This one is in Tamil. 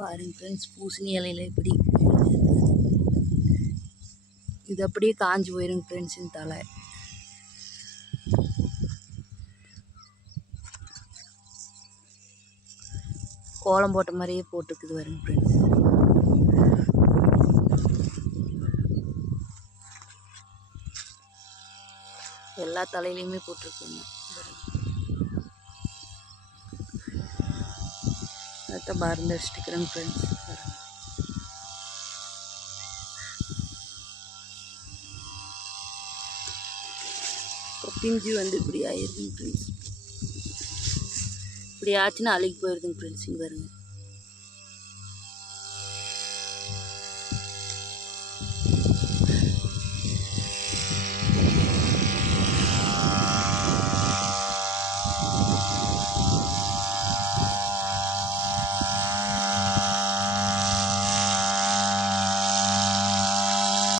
பாருங்க ஃப்ரெண்ட்ஸ், பூசணி இலையில எப்படி இது அப்படியே காஞ்சி போயிருங்க ஃப்ரெண்ட்ஸ். இந்த தலை கோலம் போட்ட மாதிரியே போட்டுருக்குது வருங்க ஃப்ரெண்ட்ஸ். எல்லா தலையிலையுமே போட்டிருக்குங்க. அதான் மருந்து அடிச்சுட்டுக்கிறேங்க ஃப்ரெண்ட்ஸ். பிஞ்சு வந்து இப்படி ஆயிருதுங்க ஃப்ரெண்ட்ஸ். இப்படி ஆச்சுன்னா அழுகி போயிருதுங்க ஃப்ரெண்ட்ஸ். இங்கே பாருங்க.